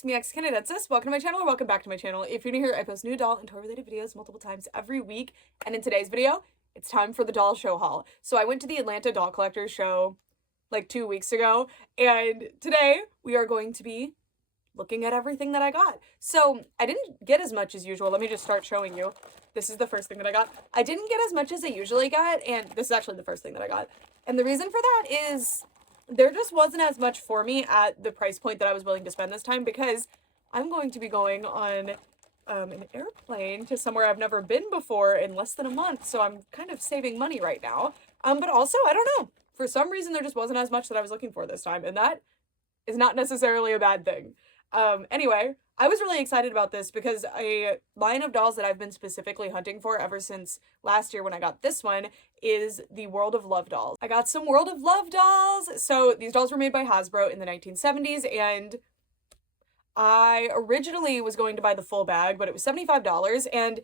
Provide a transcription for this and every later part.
it's me, ex-Canadiensis. Welcome to my channel, or welcome back to my channel. If you're new here, I post new doll and toy-related videos multiple times every week. And in today's video, it's time for the doll show haul. So I went to the Atlanta Doll Collectors show like 2 weeks ago, and today we are going to be looking at everything that I got. So I didn't get as much as usual. Let me just start showing you. This is the first thing that I got. I didn't get as much as I usually get, and this is actually the first thing that I got. And the reason for that is there just wasn't as much for me at the price point that I was willing to spend this time, because I'm going to be going on an airplane to somewhere I've never been before in less than a month, so I'm kind of saving money right now. But also, I don't know. For some reason, there just wasn't as much that I was looking for this time, and that is not necessarily a bad thing. Anyway, I was really excited about this because a line of dolls that I've been specifically hunting for ever since last year when I got this one is the World of Love dolls. I got some World of Love dolls. So these dolls were made by Hasbro in the 1970s, and I originally was going to buy the full bag, but it was $75, and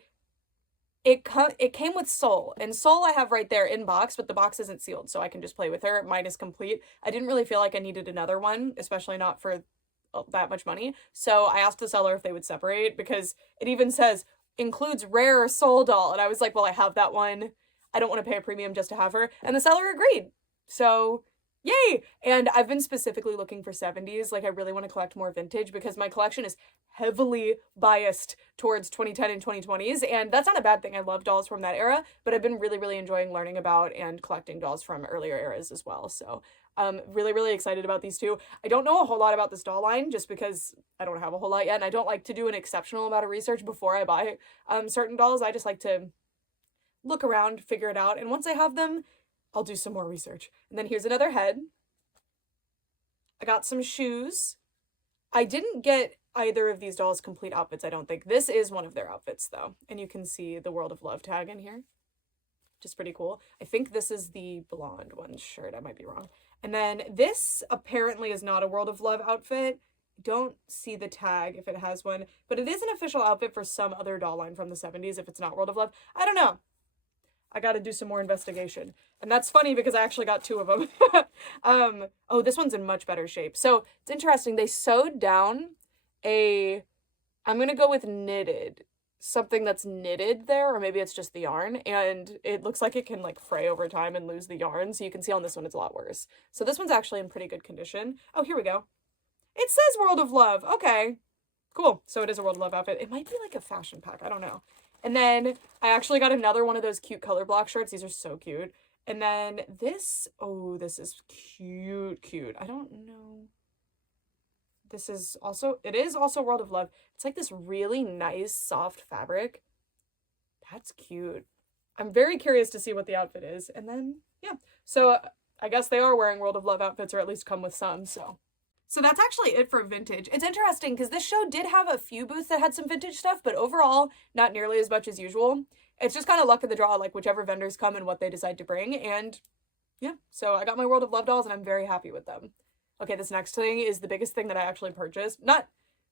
it came with Soul, and Soul I have right there in box, but the box isn't sealed, so I can just play with her. Mine is complete. I didn't really feel like I needed another one, especially not for that much money. So I asked the seller if they would separate, because it even says includes rare Soul doll, and I was like, well, I have that one. I don't want to pay a premium just to have her. And the seller agreed. So yay! And I've been specifically looking for 70s. Like, I really want to collect more vintage because my collection is heavily biased towards 2010 and 2020s, and that's not a bad thing. I love dolls from that era, but I've been really enjoying learning about and collecting dolls from earlier eras as well. So really excited about these two. I don't know a whole lot about this doll line just because I don't have a whole lot yet, and I don't like to do an exceptional amount of research before I buy certain dolls. I just like to look around, figure it out, and once I have them, I'll do some more research. And then here's another head. I got some shoes. I didn't get either of these dolls complete outfits, I don't think. This is one of their outfits, though, and you can see the World of Love tag in here, which is pretty cool. I think this is the blonde one's shirt. I might be wrong. And then this apparently is not a World of Love outfit. Don't see the tag if it has one, but it is an official outfit for some other doll line from the 70s if it's not World of Love. I don't know. I gotta do some more investigation. And that's funny because I actually got two of them. Oh, this one's in much better shape. So it's interesting. They sewed down I'm gonna go with knitted. Something that's knitted there, or maybe it's just the yarn, and it looks like it can like fray over time and lose the yarn, so you can see on this one it's a lot worse. So this one's actually in pretty good condition. Oh, here we go. It says World of Love. Okay, cool. So it is a World of Love outfit. It might be like a fashion pack, I don't know. And then I actually got another one of those cute color block shirts. These are so cute. And then this, oh, this is cute. I don't know. This is also, it is also World of Love. It's like this really nice soft fabric. That's cute. I'm very curious to see what the outfit is. And then, yeah. So I guess they are wearing World of Love outfits, or at least come with some, so. So that's actually it for vintage. It's interesting because this show did have a few booths that had some vintage stuff, but overall, not nearly as much as usual. It's just kind of luck of the draw, like whichever vendors come and what they decide to bring. And yeah, so I got my World of Love dolls and I'm very happy with them. Okay, this next thing is the biggest thing that I actually purchased. Not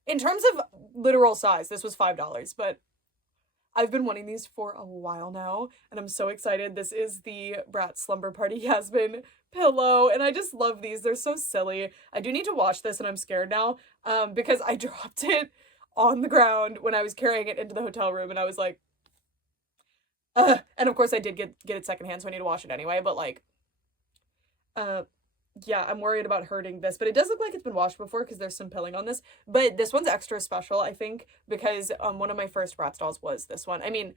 in terms of literal size, this was $5, but I've been wanting these for a while now, and I'm so excited. This is the Bratz Slumber Party Yasmin pillow, and I just love these. They're so silly. I do need to wash this, and I'm scared now, because I dropped it on the ground when I was carrying it into the hotel room, and I was like, and of course I did get it secondhand, so I need to wash it anyway, but like, yeah, I'm worried about hurting this, but it does look like it's been washed before because there's some pilling on this. But this one's extra special, I think, because one of my first Bratz dolls was this one. I mean,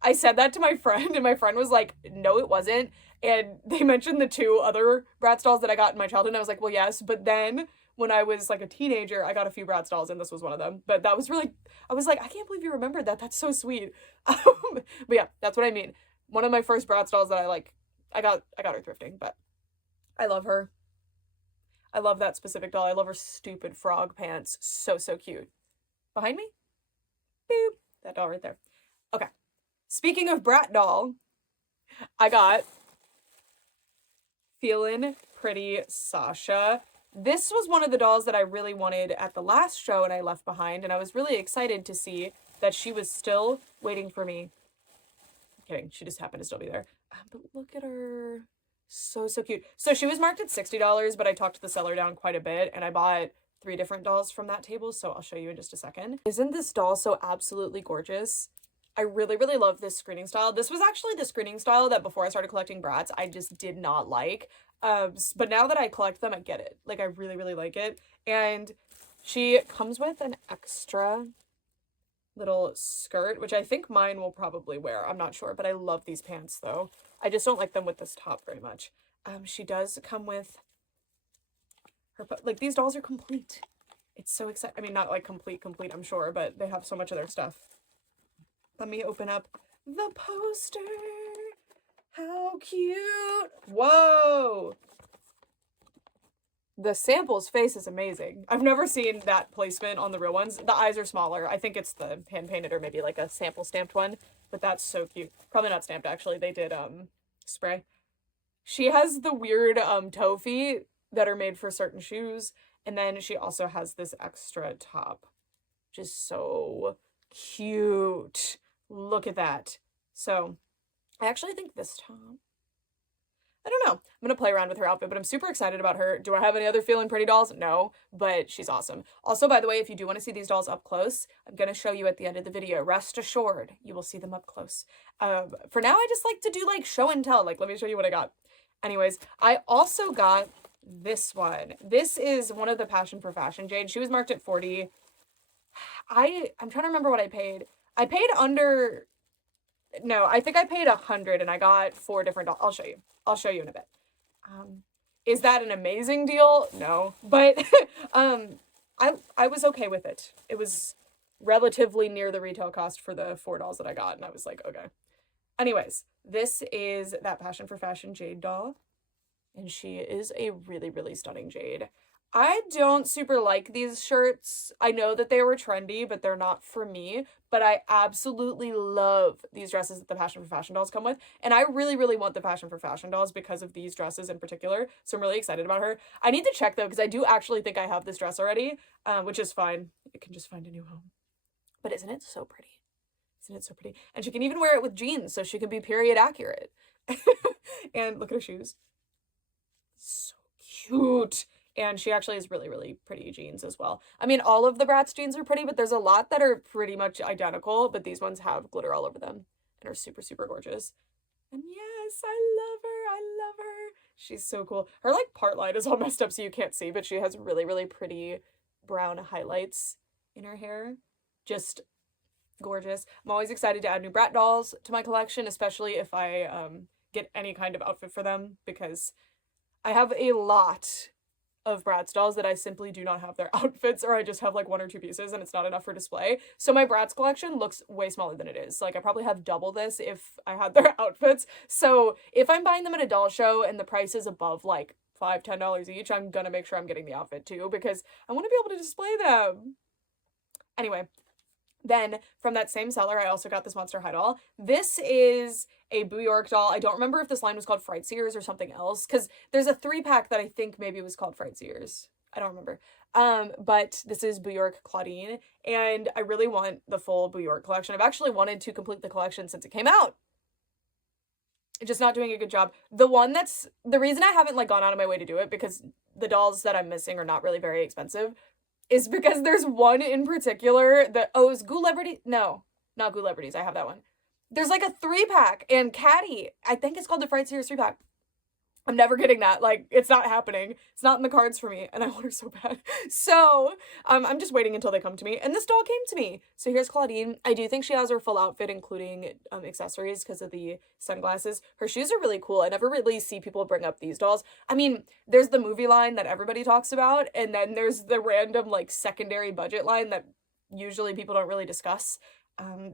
I said that to my friend, and my friend was like, no, it wasn't. And they mentioned the two other Bratz dolls that I got in my childhood, and I was like, well, yes. But then when I was like a teenager, I got a few Bratz dolls, and this was one of them. But that was really, I was like, I can't believe you remembered that. That's so sweet. But yeah, that's what I mean. One of my first Bratz dolls that I got her thrifting, but I love her. I love that specific doll. I love her stupid frog pants. So cute. Behind me? Boop. That doll right there. Okay. Speaking of Brat doll, I got Feelin' Pretty Sasha. This was one of the dolls that I really wanted at the last show and I left behind, and I was really excited to see that she was still waiting for me. I'm kidding. She just happened to still be there. But look at her. So cute. So she was marked at $60, but I talked the seller down quite a bit, and I bought 3 different dolls from that table, so I'll show you in just a second. Isn't this doll so absolutely gorgeous? I really, really love this screening style. This was actually the screening style that before I started collecting Bratz, I just did not like. But now that I collect them, I get it. Like, I really, really like it. And she comes with an extra little skirt, which I think mine will probably wear. I'm not sure, but I love these pants, though. I just don't like them with this top very much. She does come with her, like, these dolls are complete. It's so exciting. I mean, not, like, complete, I'm sure, but they have so much of their stuff. Let me open up the poster. How cute. Whoa. The sample's face is amazing. I've never seen that placement on the real ones. The eyes are smaller. I think it's the hand-painted or maybe like a sample stamped one, but that's so cute. Probably not stamped, actually. They did spray. She has the weird toe feet that are made for certain shoes, and then she also has this extra top, which is so cute. Look at that. So I actually think this top, I don't know. I'm going to play around with her outfit, but I'm super excited about her. Do I have any other feeling pretty dolls? No, but she's awesome. Also, by the way, if you do want to see these dolls up close, I'm going to show you at the end of the video. Rest assured, you will see them up close. For now, I just like to do like show and tell. Like, let me show you what I got. Anyways, I also got this one. This is one of the Passion for Fashion Jade. She was marked at 40. I'm trying to remember what I paid. I paid under, no, I think I paid 100 and I got 4 different dolls. I'll show you. I'll show you in a bit. Is that an amazing deal? No, but I was okay with it. It was relatively near the retail cost for the 4 dolls that I got, and I was like, okay. Anyways, this is that Passion for Fashion Jade doll, and she is a really, really stunning jade. I don't super like these shirts. I know that they were trendy, but they're not for me. But I absolutely love these dresses that the Passion for Fashion dolls come with. And I really, really want the Passion for Fashion dolls because of these dresses in particular. So I'm really excited about her. I need to check, though, because I do actually think I have this dress already, which is fine. It can just find a new home. But isn't it so pretty? Isn't it so pretty? And she can even wear it with jeans, so she can be period accurate. And look at her shoes. So cute. And she actually has really, really pretty jeans as well. I mean, all of the Bratz jeans are pretty, but there's a lot that are pretty much identical, but these ones have glitter all over them and are super, super gorgeous. And yes, I love her. I love her. She's so cool. Her, like, part line is all messed up so you can't see, but she has really, really pretty brown highlights in her hair. Just gorgeous. I'm always excited to add new Brat dolls to my collection, especially if I get any kind of outfit for them, because I have a lot of Bratz dolls that I simply do not have their outfits, or I just have like 1 or 2 pieces and it's not enough for display. So my Bratz collection looks way smaller than it is. Like, I probably have double this if I had their outfits. So if I'm buying them at a doll show and the price is above like $5, $10 each, I'm gonna make sure I'm getting the outfit too, because I want to be able to display them. Anyway, then from that same seller, I also got this Monster High doll. This is a Boo York doll. I don't remember if this line was called Fright Seers or something else, because there's a 3-pack that I think maybe was called Fright Seers. I don't remember. But this is Boo York Claudine, and I really want the full Boo York collection. I've actually wanted to complete the collection since it came out. Just not doing a good job. The reason I haven't like gone out of my way to do it, because the dolls that I'm missing are not really very expensive, is because there's one in particular that, oh, is Goo-lebrities? No, not Goo-lebrities. I have that one. There's like a 3-pack, and Caddy, I think it's called the Fright Series 3-pack. I'm never getting that. Like, it's not happening. It's not in the cards for me, and I want her so bad. So, I'm just waiting until they come to me, and this doll came to me. So here's Claudine. I do think she has her full outfit, including accessories, because of the sunglasses. Her shoes are really cool. I never really see people bring up these dolls. I mean, there's the movie line that everybody talks about, and then there's the random, like, secondary budget line that usually people don't really discuss.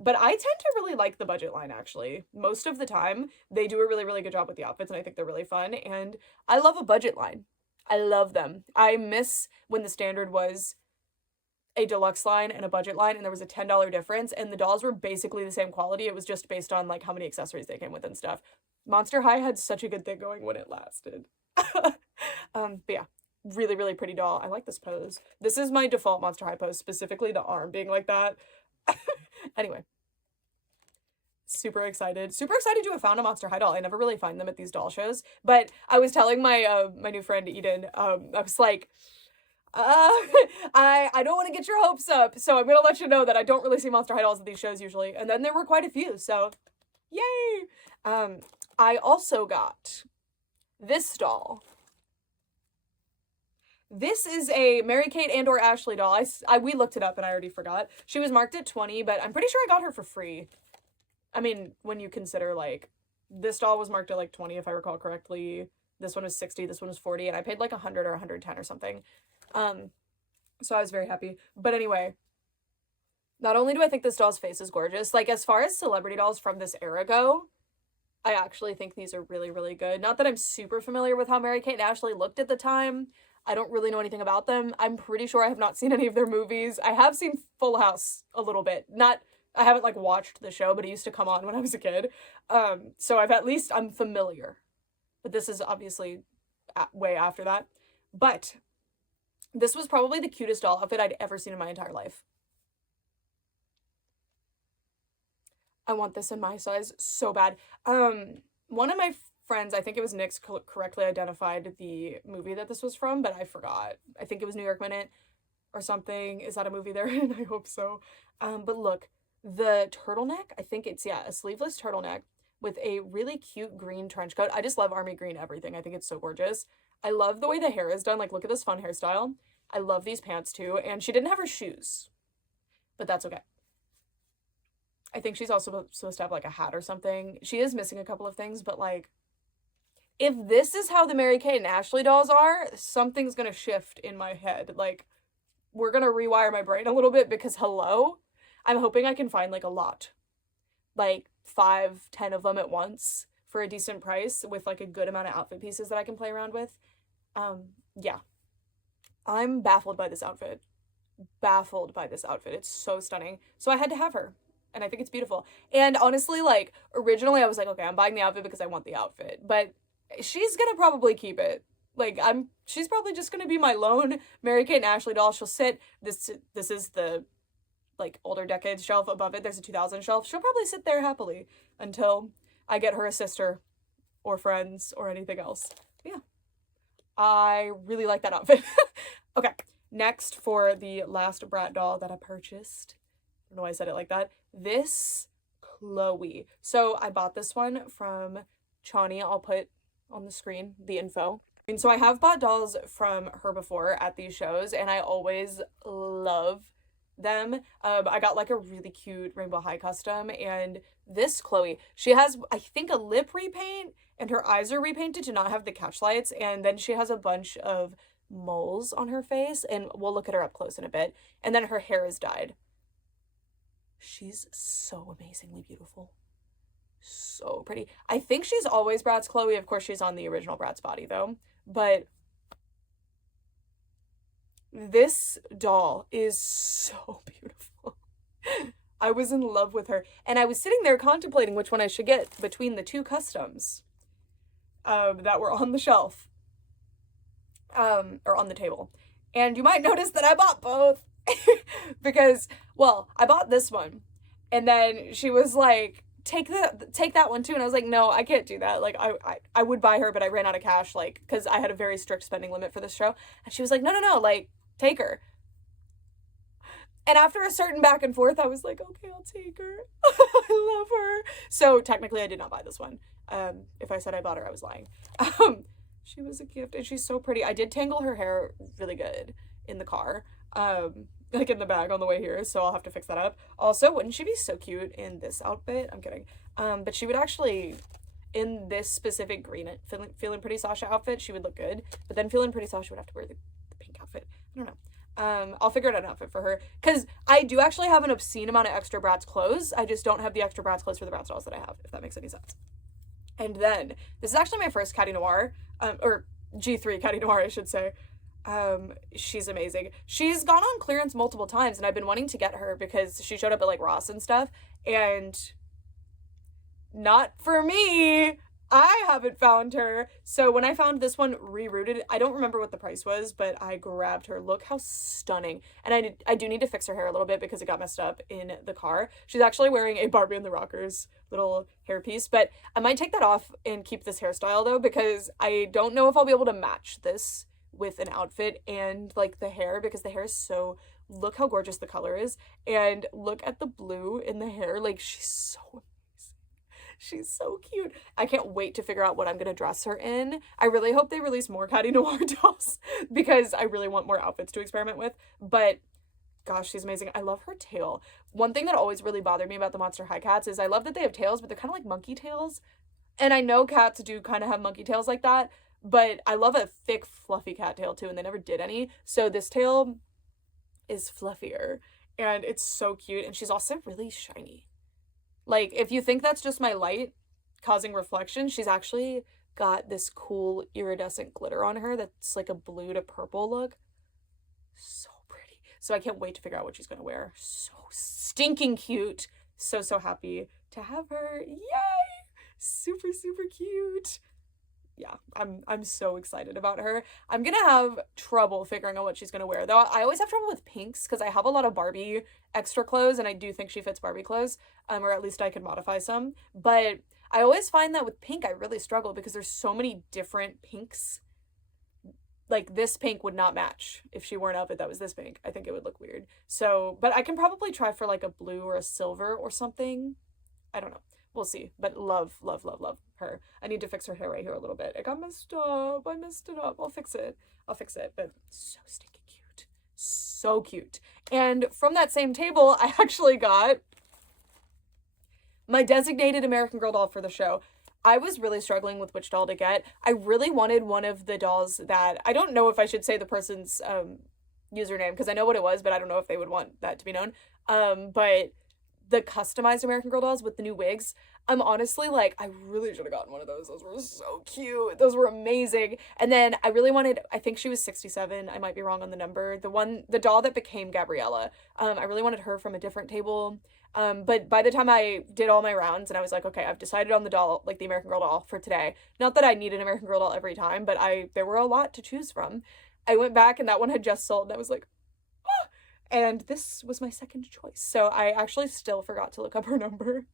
But I tend to really like the budget line, actually. Most of the time, they do a really, really good job with the outfits, and I think they're really fun, and I love a budget line. I love them. I miss when the standard was a deluxe line and a budget line, and there was a $10 difference, and the dolls were basically the same quality. It was just based on, like, how many accessories they came with and stuff. Monster High had such a good thing going when it lasted. But yeah, really, really pretty doll. I like this pose. This is my default Monster High pose, specifically the arm being like that. Anyway, super excited to have found a Monster High doll. I never really find them at these doll shows, but I was telling my my new friend Eden, I was like, I don't want to get your hopes up, so I'm gonna let you know that I don't really see Monster High dolls at these shows usually, and then there were quite a few, so yay! I also got this doll. This is a Mary-Kate and or Ashley doll. We looked it up and I already forgot. She was marked at $20, but I'm pretty sure I got her for free. I mean, when you consider, like, this doll was marked at, like, 20, if I recall correctly. This one was 60, this one was 40, and I paid, like, 100 or 110 or something. So I was very happy. But anyway, not only do I think this doll's face is gorgeous, like, as far as celebrity dolls from this era go, I actually think these are really, really good. Not that I'm super familiar with how Mary-Kate and Ashley looked at the time. I don't really know anything about them. I'm pretty sure I have not seen any of their movies. I have seen Full House a little bit. I haven't, like, watched the show, but it used to come on when I was a kid. So I'm familiar. But this is obviously way after that. But this was probably the cutest doll outfit I'd ever seen in my entire life. I want this in my size so bad. One of my friends, I think it was Nick's, correctly identified the movie that this was from, but I forgot. I think it was New York Minute or something. Is that a movie there? I hope so. But look, the turtleneck, I think it's, a sleeveless turtleneck with a really cute green trench coat. I just love army green everything. I think it's so gorgeous. I love the way the hair is done. Like, look at this fun hairstyle. I love these pants too. And she didn't have her shoes, but that's okay. I think she's also supposed to have, like, a hat or something. She is missing a couple of things, but, like, if this is how the Mary-Kate and Ashley dolls are, something's gonna shift in my head. Like, we're gonna rewire my brain a little bit because, hello? I'm hoping I can find, like, a lot. Like, 5, 10 of them at once for a decent price with, like, a good amount of outfit pieces that I can play around with. Yeah. I'm baffled by this outfit. Baffled by this outfit. It's so stunning. So I had to have her. And I think it's beautiful. And honestly, like, originally I was like, okay, I'm buying the outfit because I want the outfit. But she's gonna probably keep it. Like, she's probably just gonna be my lone Mary-Kate and Ashley doll. She'll sit, this is the, like, older decades shelf. Above it, there's a 2000 shelf. She'll probably sit there happily until I get her a sister or friends or anything else. But yeah. I really like that outfit. Okay, next for the last Brat doll that I purchased. I don't know why I said it like that. This Chloe. So I bought this one from Chani. I'll put on the screen the info. And so I have bought dolls from her before at these shows, and I always love them. I got, like, a really cute Rainbow High custom, and this Chloe, she has, I think, a lip repaint, and her eyes are repainted to not have the catch lights, and then she has a bunch of moles on her face, and we'll look at her up close in a bit, and then her hair is dyed. She's so amazingly beautiful. So pretty. I think she's always Bratz Chloe. Of course, she's on the original Bratz body, though. But this doll is so beautiful. I was in love with her. And I was sitting there contemplating which one I should get between the two customs that were on the shelf. Or on the table. And you might notice that I bought both. Because, well, I bought this one. And then she was like, take that one too. And I was like, no, I can't do that. Like, I would buy her, but I ran out of cash, like, because I had a very strict spending limit for this show. And she was like, no, like, take her. And after a certain back and forth, I was like, okay, I'll take her. I love her. So technically I did not buy this one. If I said I bought her, I was lying. She was a gift and she's so pretty. I did tangle her hair really good in the car. Like in the bag on the way here, so I'll have to fix that up. Also, wouldn't she be so cute in this outfit? I'm kidding. But she would actually, in this specific green Feeling Pretty Sasha outfit, she would look good. But then Feeling Pretty Sasha would have to wear the pink outfit. I don't know. I'll figure out an outfit for her. Because I do actually have an obscene amount of extra Bratz clothes. I just don't have the extra Bratz clothes for the Bratz dolls that I have, if that makes any sense. And then, this is actually my first Caddy Noir, or G3 Caddy Noir, I should say. She's amazing. She's gone on clearance multiple times, and I've been wanting to get her because she showed up at, like, Ross and stuff, and not for me. I haven't found her. So when I found this one rerouted, I don't remember what the price was, but I grabbed her. Look how stunning. And I do need to fix her hair a little bit because it got messed up in the car. She's actually wearing a Barbie and the Rockers little hairpiece, but I might take that off and keep this hairstyle though, because I don't know if I'll be able to match this with an outfit and like the hair, because the hair is so, look how gorgeous the color is, and look at the blue in the hair. Like, she's so amazing. She's so cute. I can't wait to figure out what I'm gonna dress her in. I really hope they release more Caddy Noir dolls because I really want more outfits to experiment with. But gosh, she's amazing. I love her tail. One thing that always really bothered me about the Monster High cats is I love that they have tails, but they're kind of like monkey tails. And I know cats do kind of have monkey tails like that, but I love a thick, fluffy cat tail too, and they never did any. So this tail is fluffier, and it's so cute, and she's also really shiny. Like, if you think that's just my light causing reflection, she's actually got this cool iridescent glitter on her that's like a blue to purple look. So pretty. So I can't wait to figure out what she's gonna wear. So stinking cute. So, so happy to have her. Yay! Super, super cute. Yeah, I'm so excited about her. I'm gonna have trouble figuring out what she's gonna wear, though. I always have trouble with pinks because I have a lot of Barbie extra clothes, and I do think she fits Barbie clothes, or at least I could modify some. But I always find that with pink, I really struggle because there's so many different pinks. Like, this pink would not match if she wore an outfit that was this pink. I think it would look weird. So, but I can probably try for like a blue or a silver or something. I don't know. We'll see. But love, love, love, love her. I need to fix her hair right here a little bit. It got messed up. I messed it up. I'll fix it. But so stinking cute. So cute. And from that same table, I actually got my designated American Girl doll for the show. I was really struggling with which doll to get. I really wanted one of the dolls that, I don't know if I should say the person's username because I know what it was, but I don't know if they would want that to be known. But the customized American Girl dolls with the new wigs, I'm honestly like, I really should have gotten one of those. Those were so cute. Those were amazing. And then I really wanted, I think she was 67. I might be wrong on the number. The doll that became Gabriella. I really wanted her from a different table. But by the time I did all my rounds and I was like, okay, I've decided on the doll, like the American Girl doll for today. Not that I need an American Girl doll every time, but there were a lot to choose from. I went back and that one had just sold and I was like, ah! And this was my second choice. So I actually still forgot to look up her number.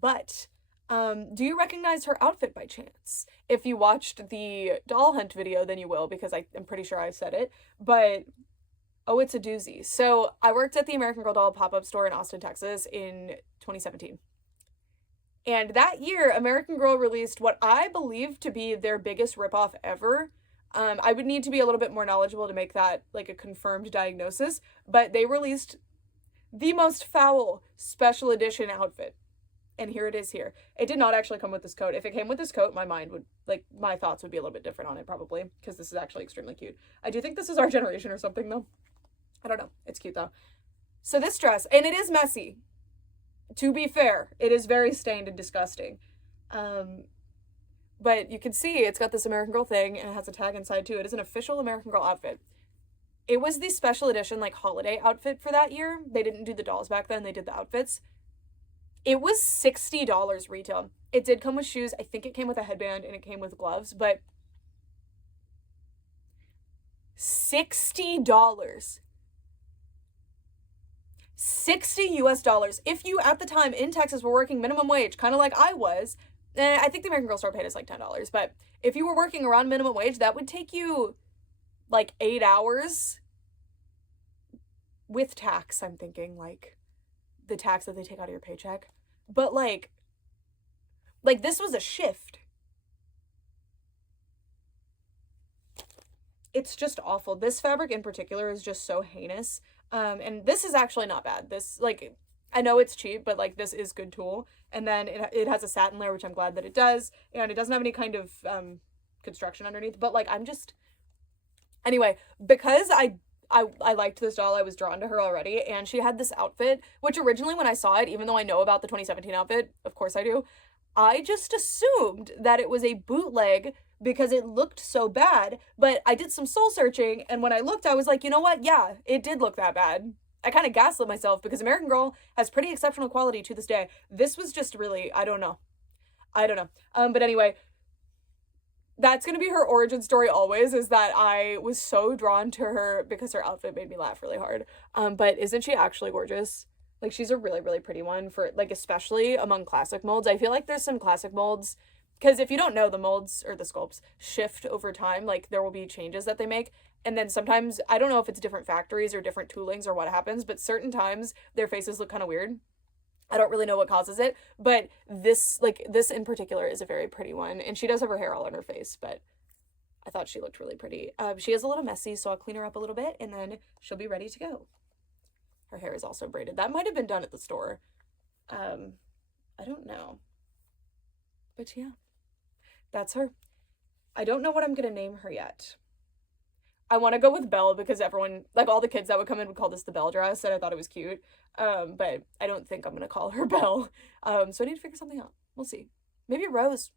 But do you recognize her outfit by chance? If you watched the doll hunt video, then you will, because I'm pretty sure I said it. But oh, it's a doozy. So I worked at the American Girl doll pop-up store in Austin, Texas in 2017. And that year, American Girl released what I believe to be their biggest ripoff ever. I would need to be a little bit more knowledgeable to make that like a confirmed diagnosis, but they released the most foul special edition outfit. And here it is here. It did not actually come with this coat. If it came with this coat, my thoughts would be a little bit different on it probably, because this is actually extremely cute. I do think this is our generation or something though. I don't know. It's cute though. So this dress, and it is messy. To be fair, it is very stained and disgusting. But you can see it's got this American Girl thing, and it has a tag inside too. It is an official American Girl outfit. It was the special edition like holiday outfit for that year. They didn't do the dolls back then, they did the outfits. It was $60 retail. It did come with shoes. I think it came with a headband and it came with gloves, but $60. 60 US dollars. If you at the time in Texas were working minimum wage, kind of like I was, I think the American Girl store paid us like $10, but if you were working around minimum wage, that would take you like 8 hours with tax. I'm thinking like the tax that they take out of your paycheck. But like this was a shift. It's just awful. This fabric in particular is just so heinous. And this is actually not bad. This, like, I know it's cheap, but like this is good tulle. And then it has a satin layer, which I'm glad that it does. And it doesn't have any kind of construction underneath. But like anyway, because I liked this doll, I was drawn to her already, and she had this outfit, which originally when I saw it, even though I know about the 2017 outfit, of course I do, I just assumed that it was a bootleg because it looked so bad, but I did some soul searching, and when I looked, I was like, you know what, yeah, it did look that bad. I kind of gaslit myself because American Girl has pretty exceptional quality to this day. This was just really, I don't know. But anyway, that's going to be her origin story always, is that I was so drawn to her because her outfit made me laugh really hard. But isn't she actually gorgeous? Like, she's a really, really pretty one for, like, especially among classic molds. I feel like there's some classic molds because if you don't know, the molds or the sculpts shift over time. Like there will be changes that they make. And then sometimes, I don't know if it's different factories or different toolings or what happens, but certain times their faces look kind of weird. I don't really know what causes it, but this in particular is a very pretty one. And she does have her hair all on her face, but I thought she looked really pretty. She is a little messy, so I'll clean her up a little bit and then she'll be ready to go. Her hair is also braided. That might have been done at the store. I don't know. But yeah, that's her. I don't know what I'm gonna name her yet. I want to go with Belle because everyone, like all the kids that would come in would call this the Belle dress, and I thought it was cute. But I don't think I'm gonna call her Belle. So I need to figure something out. We'll see. Maybe Rose.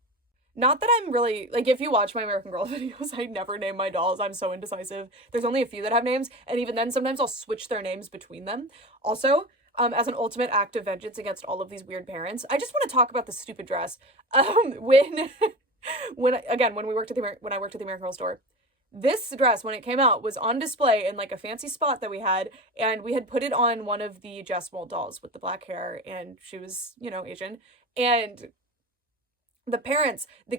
Not that I'm really, like, if you watch my American Girl videos, I never name my dolls. I'm so indecisive. There's only a few that have names, and even then, sometimes I'll switch their names between them. Also, as an ultimate act of vengeance against all of these weird parents, I just want to talk about the stupid dress. When, when we worked at when I worked at the American Girl store, this dress, when it came out, was on display in like a fancy spot that we had, and we had put it on one of the Jess Mold dolls with the black hair, and she was, you know, Asian, and the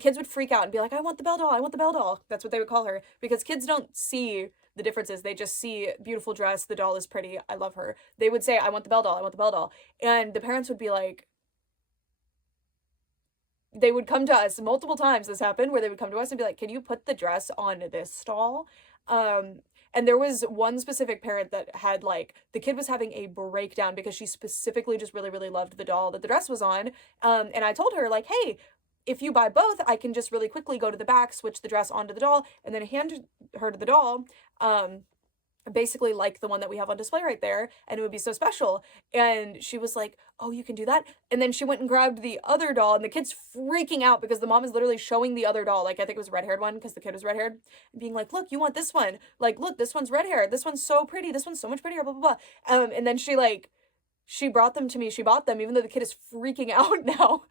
kids would freak out and be like, I want the Belle doll, I want the Belle doll. That's what they would call her, because kids don't see the differences. They just see beautiful dress, the doll is pretty, I love her. They would say, I want the Belle doll, I want the Belle doll. And the parents would be like, they would come to us multiple times. This happened where they would come to us and be like, can you put the dress on this doll? And there was one specific parent that had like, the kid was having a breakdown because she specifically just really, really loved the doll that the dress was on. And I told her like, hey, if you buy both, I can just really quickly go to the back, switch the dress onto the doll, and then hand her to the doll. Basically like the one that we have on display right there, and it would be so special. And she was like, oh, you can do that? And then she went and grabbed the other doll, and the kid's freaking out because the mom is literally showing the other doll, like I think it was a red-haired one because the kid was red-haired, and being like, look, you want this one, like, look, this one's red hair, this one's so pretty, this one's so much prettier, blah blah blah. And then she brought them to me, she bought them even though the kid is freaking out now.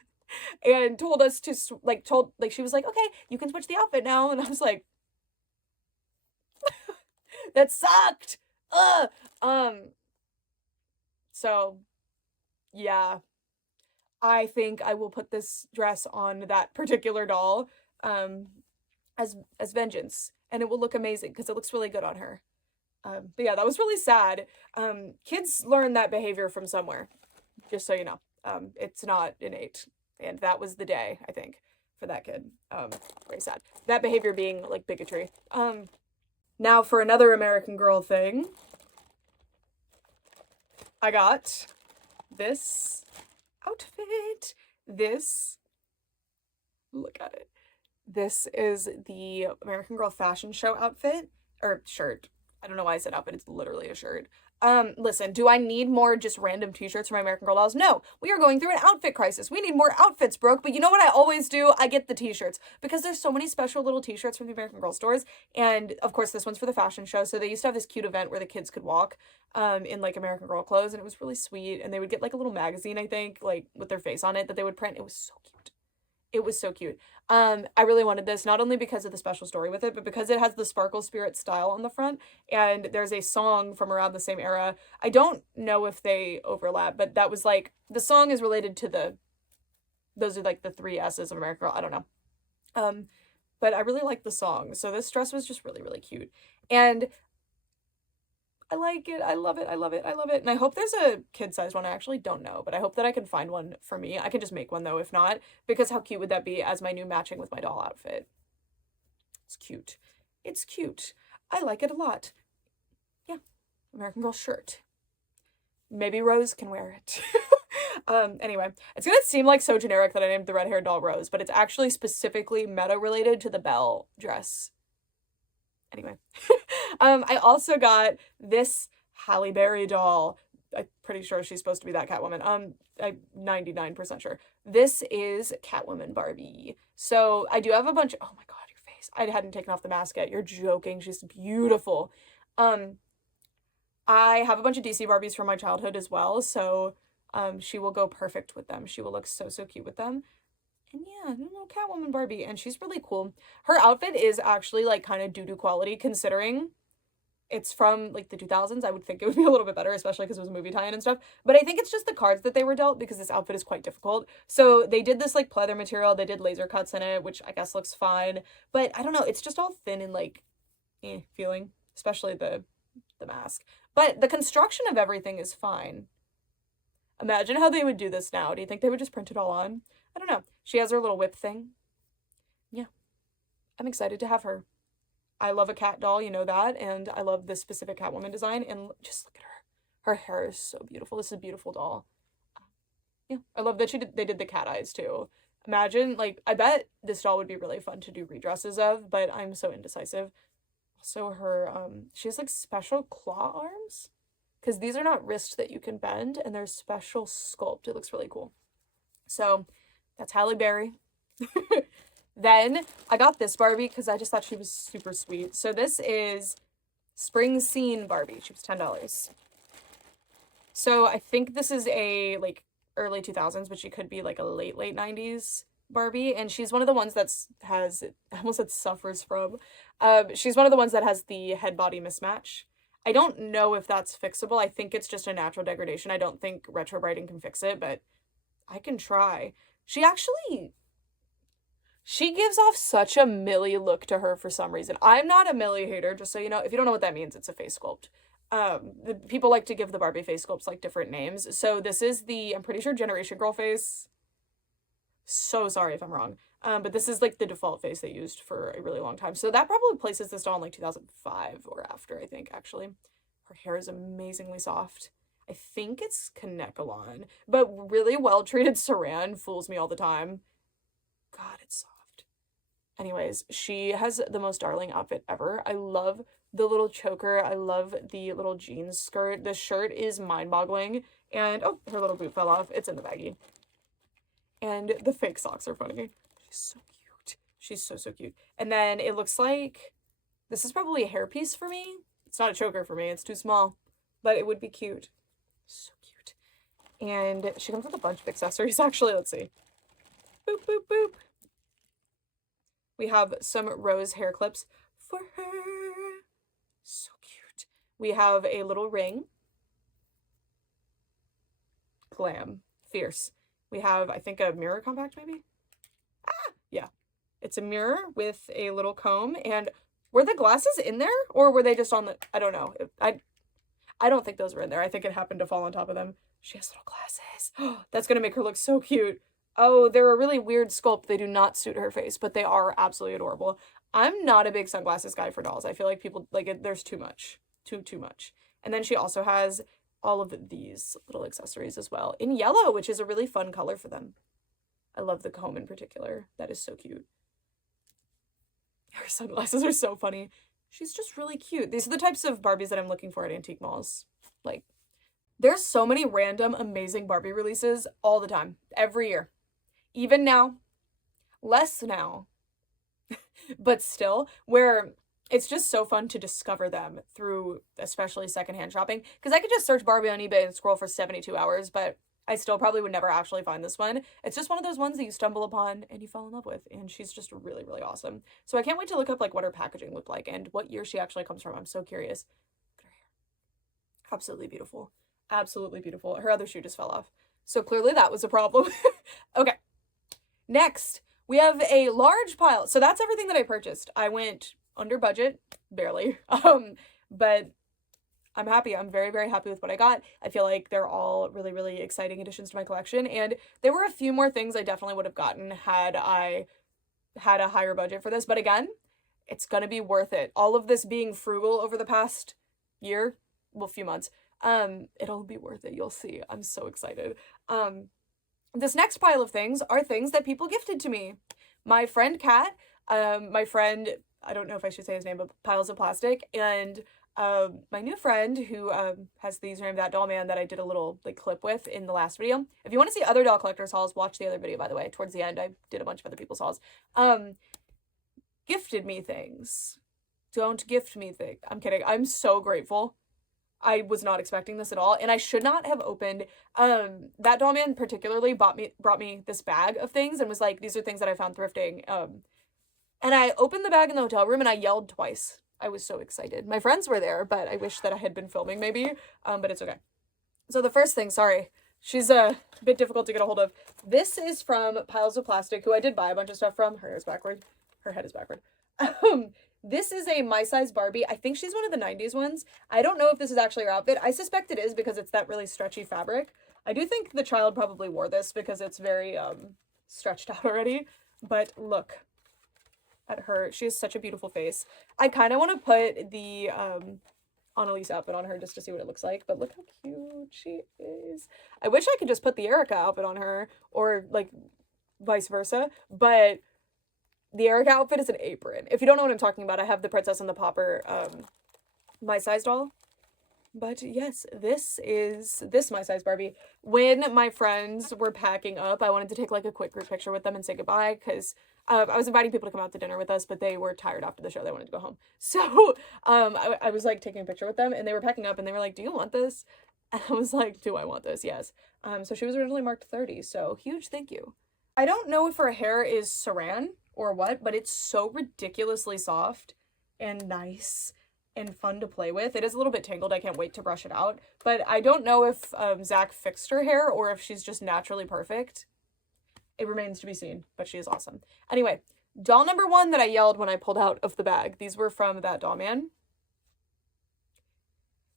And told us to she was like, okay, you can switch the outfit now. And I was like, that sucked. So yeah, I think I will put this dress on that particular doll as vengeance, and it will look amazing because it looks really good on her. But yeah, that was really sad. Kids learn that behavior from somewhere, just so you know. It's not innate. And that was the day, I think, for that kid. Very sad. That behavior being like bigotry. Now for another American Girl thing. I got this outfit. Look at it. This is the American Girl fashion show outfit, or shirt. I don't know why I said outfit, it's literally a shirt. Listen, do I need more just random t-shirts for my American Girl dolls? No, we are going through an outfit crisis. We need more outfits, Brooke. But you know what I always do? I get the t-shirts because there's so many special little t-shirts from the American Girl stores. And of course, this one's for the fashion show. So they used to have this cute event where the kids could walk, in like American Girl clothes, and it was really sweet. And they would get like a little magazine, I think, like with their face on it that they would print. It was so cute. It was so cute. I really wanted this, not only because of the special story with it, but because it has the Sparkle Spirit style on the front, and there's a song from around the same era. I don't know if they overlap, but that was like, the song is related to those are like the 3 S's of American Girl, I don't know. But I really like the song, so this dress was just really, really cute. And I like it. I love it. I love it. I love it. And I hope there's a kid-sized one. I actually don't know, but I hope that I can find one for me. I can just make one though, if not, because how cute would that be as my new matching with my doll outfit? It's cute. It's cute. I like it a lot. Yeah. American Girl shirt. Maybe Rose can wear it. Anyway, it's gonna seem like so generic that I named the red-haired doll Rose, but it's actually specifically meta-related to the Belle dress. Anyway, I also got this Halle Berry doll. I'm pretty sure she's supposed to be that Catwoman. I'm 99% sure. This is Catwoman Barbie. So I do have a bunch. Oh my God, your face. I hadn't taken off the mask yet. You're joking. She's beautiful. I have a bunch of DC Barbies from my childhood as well. So she will go perfect with them. She will look so, so cute with them. And yeah, little Catwoman Barbie, and she's really cool. Her outfit is actually like kind of doo-doo quality considering It's from like the 2000s. I would think it would be a little bit better, especially because it was a movie tie-in and stuff. But I think it's just the cards that they were dealt because this outfit is quite difficult. So they did this like pleather material. They did laser cuts in it, which I guess looks fine. But I don't know. It's just all thin and like feeling, especially the mask. But the construction of everything is fine. Imagine how they would do this now. Do you think they would just print it all on? I don't know. She has her little whip thing. Yeah. I'm excited to have her. I love a cat doll, you know that, and I love this specific Catwoman design, and just look at her. Her hair is so beautiful. This is a beautiful doll. Yeah, I love that they did the cat eyes too. Imagine, like, I bet this doll would be really fun to do redresses of, but I'm so indecisive. Also, her, she has, like, special claw arms, because these are not wrists that you can bend, and they're special sculpt. It looks really cool. So, that's Halle Berry. Then, I got this Barbie, because I just thought she was super sweet. So, this is Spring Scene Barbie. She was $10. So, I think this is a, like, early 2000s, but she could be, like, a late 90s Barbie, and she's one of the ones that's I almost said suffers from, she's one of the ones that has the head body mismatch. I don't know if that's fixable. I think it's just a natural degradation. I don't think retrobrighting can fix it, but I can try. She gives off such a Millie look to her for some reason. I'm not a Millie hater, just so you know. If you don't know what that means, it's a face sculpt. The people like to give the Barbie face sculpts like different names. So this is the, I'm pretty sure, Generation Girl face. So sorry if I'm wrong. But this is like the default face they used for a really long time. So that probably places this doll in like 2005 or after, I think, actually. Her hair is amazingly soft. I think it's Kanekalon, but really well-treated Saran fools me all the time. God, it's soft. Anyways, she has the most darling outfit ever. I love the little choker. I love the little jeans skirt. This shirt is mind-boggling. And, oh, her little boot fell off. It's in the baggie. And the fake socks are funny. She's so cute. She's so, so cute. And then it looks like this is probably a hairpiece for me. It's not a choker for me. It's too small. But it would be cute. So cute. And she comes with a bunch of accessories, actually. Let's see. Boop, boop, boop. We have some rose hair clips for her. So cute. We have a little ring. Glam. Fierce. We have, I think, a mirror compact, maybe? Ah! Yeah. It's a mirror with a little comb. And were the glasses in there? Or were they just on the... I don't know. I don't think those were in there. I think it happened to fall on top of them. She has little glasses. That's going to make her look so cute. Oh, they're a really weird sculpt. They do not suit her face, but they are absolutely adorable. I'm not a big sunglasses guy for dolls. I feel like people, like, there's too much. Too much. And then she also has all of these little accessories as well in yellow, which is a really fun color for them. I love the comb in particular. That is so cute. Her sunglasses are so funny. She's just really cute. These are the types of Barbies that I'm looking for at antique malls. Like, there's so many random amazing Barbie releases all the time, every year. Even now, less now, but still, where it's just so fun to discover them through especially secondhand shopping. Because I could just search Barbie on eBay and scroll for 72 hours, but I still probably would never actually find this one. It's just one of those ones that you stumble upon and you fall in love with. And she's just really, really awesome. So I can't wait to look up like what her packaging looked like and what year she actually comes from. I'm so curious. Look at her hair. Absolutely beautiful. Absolutely beautiful. Her other shoe just fell off. So clearly that was a problem. Okay. Next, we have a large pile. So that's everything that I purchased. I went under budget, barely. But I'm happy. I'm very, very happy with what I got. I feel like they're all really, really exciting additions to my collection. And there were a few more things I definitely would have gotten had I had a higher budget for this. But again, it's going to be worth it. All of this being frugal over the past year, well, few months, it'll be worth it. You'll see. I'm so excited. This next pile of things are things that people gifted to me. My friend Kat, my friend, I don't know if I should say his name, but Piles of Plastic, and my new friend who has the username That Doll Man that I did a little like clip with in the last video. If you want to see other doll collectors hauls, watch the other video, by the way. Towards the end, I did a bunch of other people's hauls. Gifted me things. Don't gift me things. I'm kidding. I'm so grateful. I was not expecting this at all, and I should not have opened. That Doll Man particularly brought me this bag of things and was like, these are things that I found thrifting. And I opened the bag in the hotel room and I yelled twice. I was so excited. My friends were there, but I wish that I had been filming maybe, but it's okay. So the first thing, sorry, she's a bit difficult to get a hold of. This is from Piles of Plastic, who I did buy a bunch of stuff from. Her hair is backward. Her head is backward. This is a My Size Barbie. I think she's one of the 90s ones. I don't know if this is actually her outfit. I suspect it is because it's that really stretchy fabric. I do think the child probably wore this because it's very stretched out already. But look at her. She has such a beautiful face. I kind of want to put the Annalise outfit on her just to see what it looks like, but look how cute she is. I wish I could just put the Erica outfit on her, or like vice versa, but the Erica outfit is an apron. If you don't know what I'm talking about, I have the Princess and the Pauper My Size doll. But yes, this is this My Size Barbie. When my friends were packing up, I wanted to take like a quick group picture with them and say goodbye, because I was inviting people to come out to dinner with us, but they were tired after the show. They wanted to go home. So I was like taking a picture with them, and they were packing up, and they were like, do you want this? And I was like, do I want this? Yes. So she was originally marked 30, so huge thank you. I don't know if her hair is saran or what, but it's so ridiculously soft and nice and fun to play with. It is a little bit tangled. I can't wait to brush it out. But I don't know if Zach fixed her hair or if she's just naturally perfect. It remains to be seen, but she is awesome. Anyway, doll number 1 that I yelled when I pulled out of the bag. These were from That Doll Man.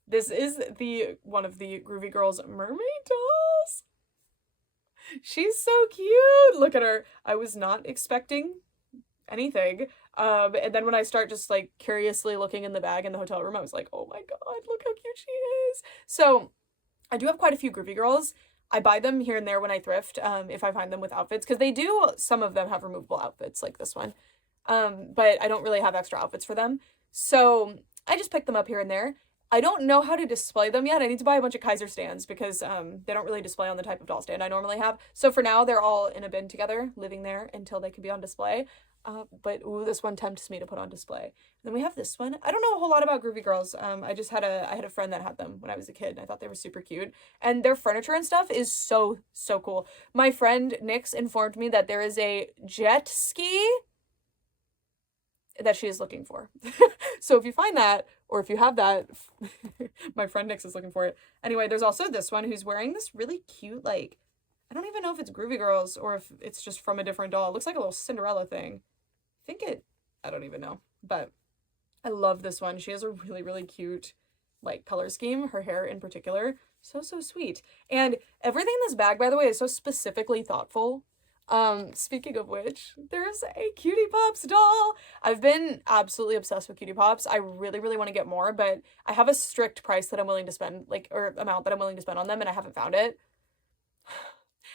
This is one of the Groovy Girls mermaid dolls. She's so cute. Look at her. I was not expecting anything. And then when I start just like curiously looking in the bag in the hotel room, I was like, oh my god, look how cute she is. So I do have quite a few Groovy Girls. I buy them here and there when I thrift, if I find them with outfits, because they do, some of them have removable outfits like this one. But I don't really have extra outfits for them. So I just pick them up here and there. I don't know how to display them yet. I need to buy a bunch of Kaiser stands because they don't really display on the type of doll stand I normally have. So for now, they're all in a bin together, living there until they can be on display. But ooh, this one tempts me to put on display. And then we have this one. I don't know a whole lot about Groovy Girls. I had a friend that had them when I was a kid, and I thought they were super cute. And their furniture and stuff is so, so cool. My friend Nyx informed me that there is a jet ski that she is looking for. So if you find that, or if you have that, my friend Nyx is looking for it. Anyway, there's also this one who's wearing this really cute, like, I don't even know if it's Groovy Girls or if it's just from a different doll. It looks like a little Cinderella thing. I don't even know, but I love this one. She has a really, really cute, like, color scheme, her hair in particular. So, so sweet. And everything in this bag, by the way, is so specifically thoughtful. Speaking of which, there's a Cutie Pops doll. I've been absolutely obsessed with Cutie Pops. I really, really want to get more, but I have a strict price that I'm willing to spend, like, or amount that I'm willing to spend on them, and I haven't found it.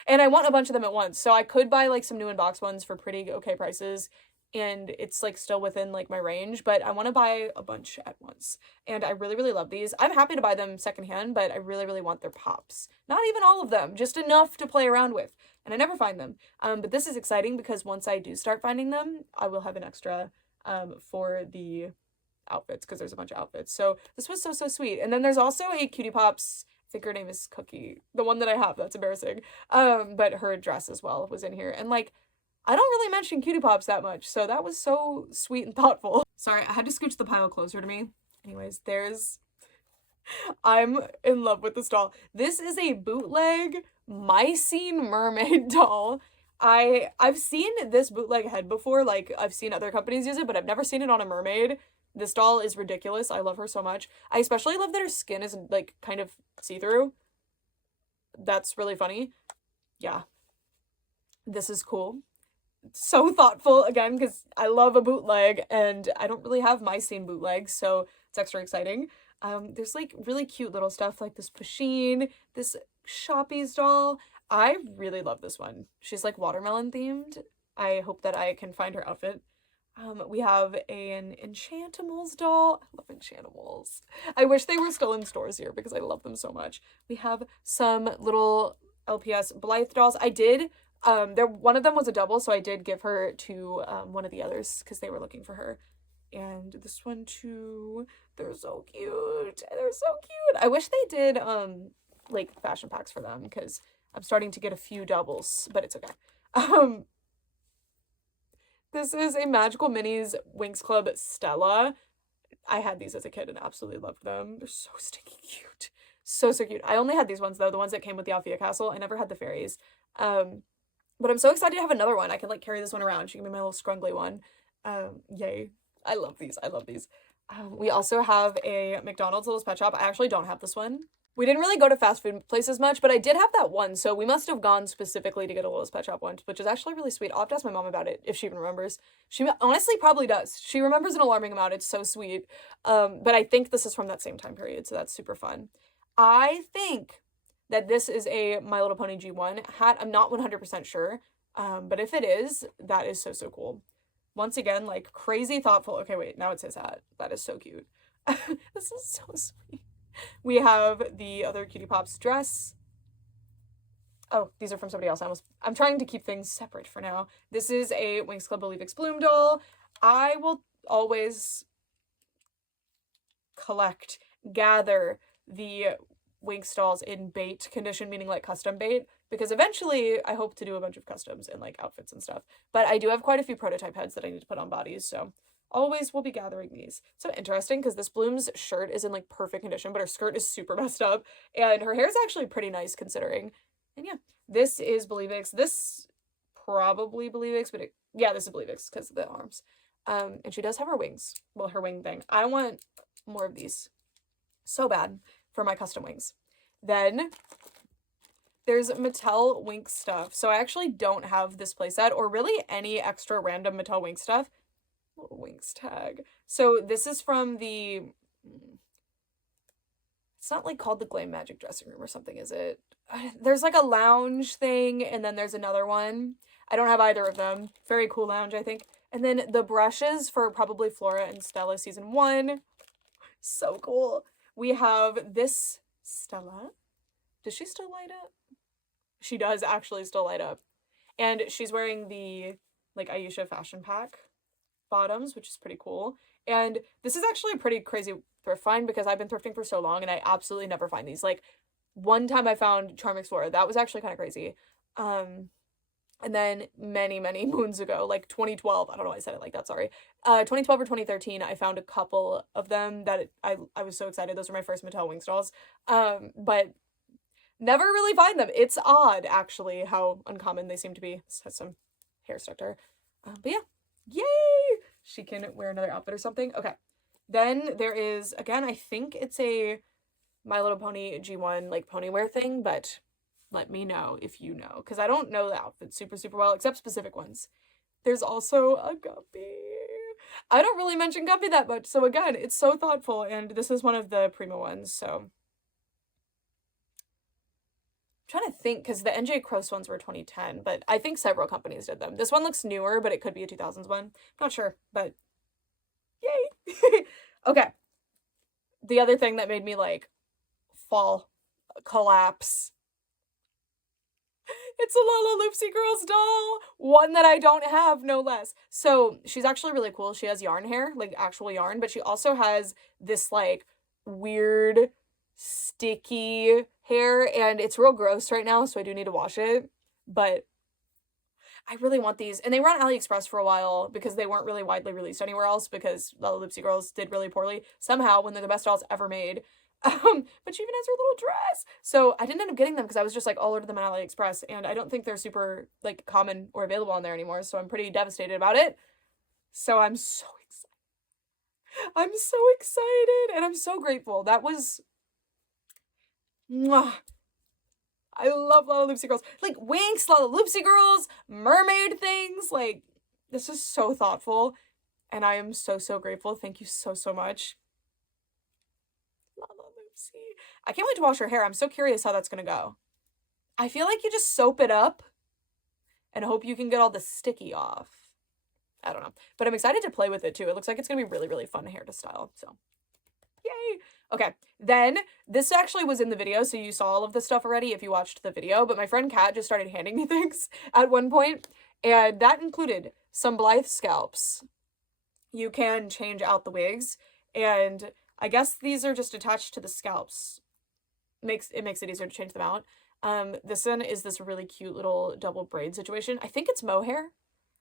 And I want a bunch of them at once, so I could buy, like, some new in-box ones for pretty okay prices, and it's, like, still within, like, my range, but I want to buy a bunch at once. And I really, really love these. I'm happy to buy them secondhand, but I really, really want their pops. Not even all of them, just enough to play around with. And I never find them. But this is exciting because once I do start finding them, I will have an extra for the outfits, because there's a bunch of outfits. So this was so, so sweet. And then there's also a Cutie Pops, I think her name is Cookie, the one that I have, that's embarrassing. But her dress as well was in here. And, like, I don't really mention Cutie Pops that much, so that was so sweet and thoughtful. Sorry, I had to scooch the pile closer to me. Anyways, I'm in love with this doll. This is a bootleg Mycene mermaid doll. I've seen this bootleg head before, like, I've seen other companies use it, but I've never seen it on a mermaid. This doll is ridiculous. I love her so much. I especially love that her skin is, like, kind of see-through. That's really funny. Yeah. This is cool. So thoughtful, again, because I love a bootleg, and I don't really have Mycene bootlegs, so it's extra exciting. There's, like, really cute little stuff, like this Pasheen, this Shoppies doll. I really love this one. She's, like, watermelon themed. I hope that I can find her outfit. We have an Enchantimals doll. I love Enchantimals. I wish they were still in stores here because I love them so much. We have some little LPS Blythe dolls. I did, one of them was a double, so I did give her to one of the others because they were looking for her. And this one too, they're so cute. They're so cute. I wish they did like fashion packs for them because I'm starting to get a few doubles, but it's okay. This is a Magical Minis Winx Club Stella. I had these as a kid and absolutely loved them. They're so stinking cute. So, so cute. I only had these ones though, the ones that came with the Althea Castle. I never had the fairies. But I'm so excited to have another one. I can like carry this one around. She can be my little scrungly one. Yay. I love these. I love these. We also have a McDonald's Littlest Pet Shop. I actually don't have this one. We didn't really go to fast food places much, but I did have that one, so we must have gone specifically to get a Littlest Pet Shop one, which is actually really sweet. I'll have to ask my mom about it, if she even remembers. She honestly probably does. She remembers an alarming amount. It's so sweet. But I think this is from that same time period, so that's super fun. I think that this is a My Little Pony G1 hat. I'm not 100% sure, but if it is, that is so, so cool. Once again, like, crazy thoughtful. Okay, wait, now it's his hat. That is so cute. This is so sweet. We have the other Cutie Pops dress. Oh, these are from somebody else. I'm trying to keep things separate for now. This is a Winx Club Believe X Bloom doll. I will always gather the Winx dolls in bait condition, meaning like custom bait, because eventually I hope to do a bunch of customs and like outfits and stuff. But I do have quite a few prototype heads that I need to put on bodies, so always will be gathering these. So interesting because this Bloom's shirt is in like perfect condition, but her skirt is super messed up, and her hair is actually pretty nice considering. And yeah, this is Believe X. This probably Believe X, but yeah, this is Believe X because of the arms. And she does have her wings. Well, her wing thing. I want more of these so bad for my custom wings. Then there's Mattel Winx stuff. So I actually don't have this playset or really any extra random Mattel Winx stuff. Little Winx tag. So this is from the, it's not like called the Glam Magic dressing room or something, is it? There's like a lounge thing and then there's another one. I don't have either of them. Very cool lounge, I think. And then the brushes for probably Flora and Stella season 1. So cool. We have this Stella. Does she still light up? She does actually still light up. And she's wearing the like Ayesha fashion pack bottoms, which is pretty cool. And this is actually a pretty crazy thrift find because I've been thrifting for so long and I absolutely never find these. Like one time I found Charm Explorer. That was actually kind of crazy. And then many, many moons ago, like 2012, I don't know why I said it like that, sorry. 2012 or 2013, I found a couple of them that I was so excited. Those were my first Mattel Winx dolls. But never really find them. It's odd, actually, how uncommon they seem to be. This has some hair stuck to her. But yeah, yay! She can wear another outfit or something. Okay. Then there is, again, I think it's a My Little Pony G1, like, pony wear thing, but let me know if you know, because I don't know the outfits super, super well, except specific ones. There's also a Guppy. I don't really mention Guppy that much, so again, it's so thoughtful, and this is one of the Prima ones, so. I'm trying to think, because the NJ Cross ones were 2010, but I think several companies did them. This one looks newer, but it could be a 2000s one. Not sure, but yay! Okay. The other thing that made me, like, fall, collapse. It's a Lala Loopsy Girls doll. One that I don't have, no less. So she's actually really cool. She has yarn hair, like actual yarn, but she also has this like weird sticky hair and it's real gross right now, so I do need to wash it. But I really want these. And they were on AliExpress for a while because they weren't really widely released anywhere else because Lala Loopsy Girls did really poorly somehow when they're the best dolls ever made. But she even has her little dress. So I didn't end up getting them because I was just like all over them on AliExpress and I don't think they're super like common or available on there anymore. So I'm pretty devastated about it. So I'm so excited. I'm so excited and I'm so grateful. That was, mwah. I love Lala Loopsy Girls. Like Winx, Lala Loopsy Girls, mermaid things. Like this is so thoughtful and I am so, so grateful. Thank you so, so much. I can't wait to wash her hair. I'm so curious how that's gonna go. I feel like you just soap it up and hope you can get all the sticky off. I don't know. But I'm excited to play with it too. It looks like it's gonna be really, really fun hair to style. So yay. Okay. Then this actually was in the video, so you saw all of this stuff already if you watched the video, but my friend Kat just started handing me things at one point, and that included some Blythe scalps. You can change out the wigs, and I guess these are just attached to the scalps. It makes it easier to change them out. This one is this really cute little double braid situation. I think it's mohair.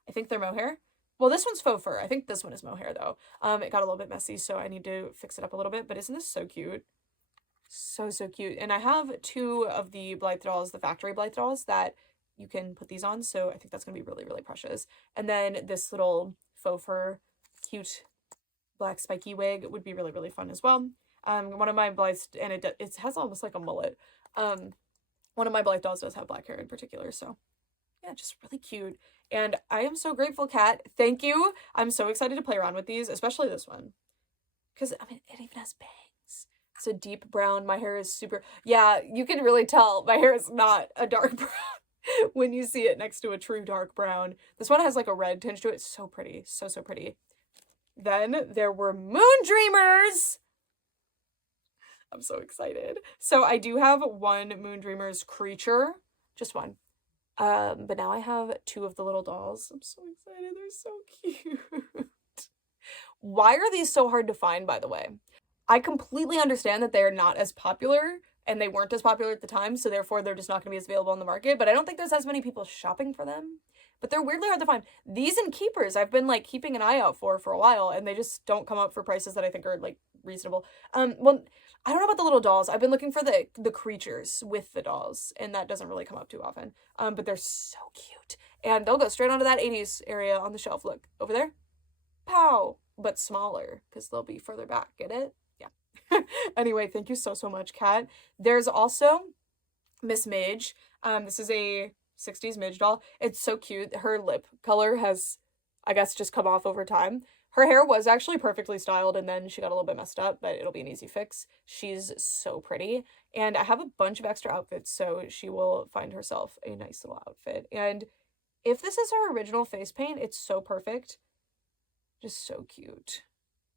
I think they're mohair. Well, this one's faux fur. I think this one is mohair though. It got a little bit messy, so I need to fix it up a little bit, but isn't this so cute? So, so cute. And I have 2 of the Blythe dolls, the factory Blythe dolls, that you can put these on, so I think that's going to be really, really precious. And then this little faux fur, cute black spiky wig would be really, really fun as well. One of my Blythes, and it has almost like a mullet. One of my Blythe dolls does have black hair in particular, so yeah, just really cute. And I am so grateful, Kat. Thank you. I'm so excited to play around with these, especially this one. Because, I mean, it even has bangs. It's a deep brown. My hair is super... Yeah, you can really tell my hair is not a dark brown when you see it next to a true dark brown. This one has like a red tinge to it. It's so pretty. So, so pretty. Then there were Moon Dreamers. I'm so excited. So I do have one Moon Dreamers creature. Just one. But now I have 2 of the little dolls. I'm so excited. They're so cute. Why are these so hard to find, by the way? I completely understand that they are not as popular, and they weren't as popular at the time, so therefore they're just not going to be as available on the market, but I don't think there's as many people shopping for them. But they're weirdly hard to find. These and keepers I've been, like, keeping an eye out for a while, and they just don't come up for prices that I think are, like, reasonable. Well, I don't know about the little dolls. I've been looking for the creatures with the dolls, and that doesn't really come up too often. But they're so cute. And they'll go straight onto that 80s area on the shelf. Look, over there. Pow! But smaller, because they'll be further back. Get it? Yeah. Anyway, thank you so, so much, Kat. There's also Miss Midge. This is a 60s Midge doll. It's so cute. Her lip color has, I guess, just come off over time. Her hair was actually perfectly styled, and then she got a little bit messed up, but it'll be an easy fix. She's so pretty. And I have a bunch of extra outfits, so she will find herself a nice little outfit. And if this is her original face paint, it's so perfect. Just so cute.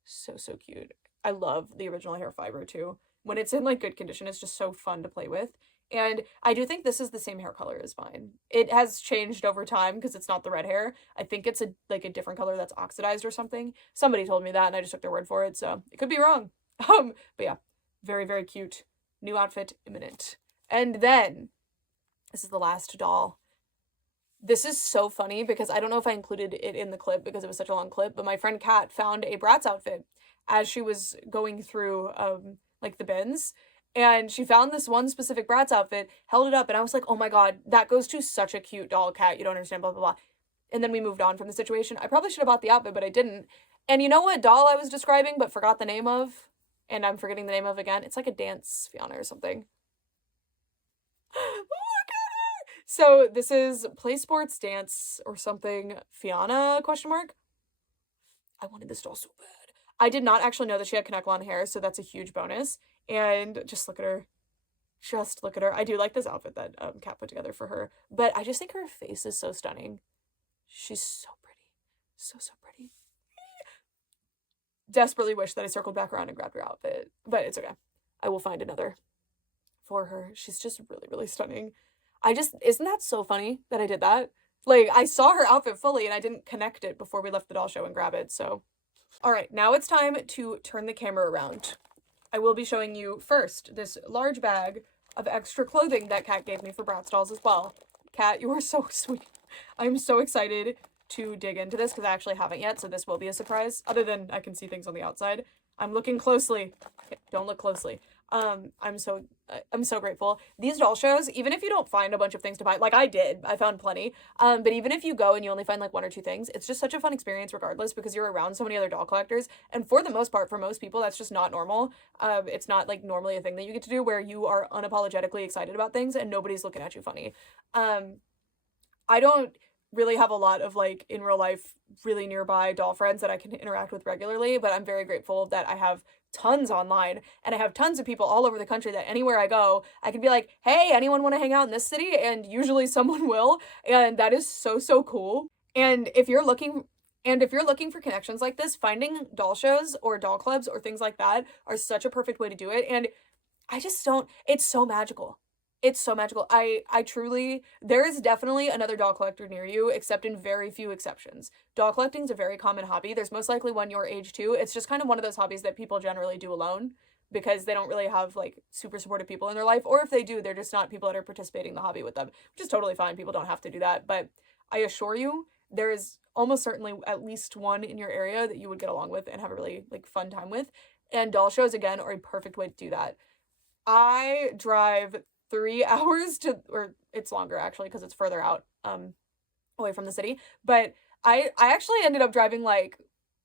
So, so cute. I love the original hair fiber, too. When it's in, like, good condition, it's just so fun to play with. And I do think this is the same hair color as mine. It has changed over time because it's not the red hair. I think it's a different color that's oxidized or something. Somebody told me that and I just took their word for it, so it could be wrong. But yeah, very, very cute. New outfit imminent. And then, this is the last doll. This is so funny because I don't know if I included it in the clip because it was such a long clip, but my friend Kat found a Bratz outfit as she was going through, like, the bins. And she found this one specific Bratz outfit, held it up, and I was like, oh my god, that goes to such a cute doll, Kat. You don't understand, blah, blah, blah. And then we moved on from the situation. I probably should have bought the outfit, but I didn't. And you know what doll I was describing but forgot the name of? And I'm forgetting the name of again. It's like a dance Fiona or something. Look at her! So this is Play Sports Dance or something Fiona, question mark? I wanted this doll so bad. I did not actually know that she had Connect hair, so that's a huge bonus. And just look at her. Just look at her. I do like this outfit that Kat put together for her. But I just think her face is so stunning. She's so pretty. So, so pretty. Desperately wish that I circled back around and grabbed her outfit. But it's okay. I will find another for her. She's just really, really stunning. Isn't that so funny that I did that? Like, I saw her outfit fully and I didn't connect it before we left the doll show and grab it, so. All right, now it's time to turn the camera around. I will be showing you first this large bag of extra clothing that Kat gave me for Bratz dolls as well. Kat, you are so sweet. I'm so excited to dig into this because I actually haven't yet, so this will be a surprise. Other than I can see things on the outside. I'm looking closely. Okay, don't look closely. I'm so grateful. These doll shows, even if you don't find a bunch of things to buy, like I did, I found plenty. But even if you go and you only find like 1 or 2 things, it's just such a fun experience regardless because you're around so many other doll collectors. And for the most part, for most people, that's just not normal. It's not like normally a thing that you get to do where you are unapologetically excited about things and nobody's looking at you funny. I don't really have a lot of like in real life really nearby doll friends that I can interact with regularly, but I'm very grateful that I have tons online and I have tons of people all over the country that anywhere I go I can be like, hey, anyone want to hang out in this city? And usually someone will, and that is so, so cool. And if you're looking for connections like this, finding doll shows or doll clubs or things like that are such a perfect way to do it. And it's so magical. It's so magical. I truly, there is definitely another doll collector near you, except in very few exceptions. Doll collecting is a very common hobby. There's most likely one your age too. It's just kind of one of those hobbies that people generally do alone because they don't really have like super supportive people in their life. Or if they do, they're just not people that are participating in the hobby with them, which is totally fine. People don't have to do that. But I assure you, there is almost certainly at least one in your area that you would get along with and have a really like fun time with. And doll shows, again, are a perfect way to do that. I drive 3 hours to, or it's longer actually because it's further out away from the city, but I actually ended up driving like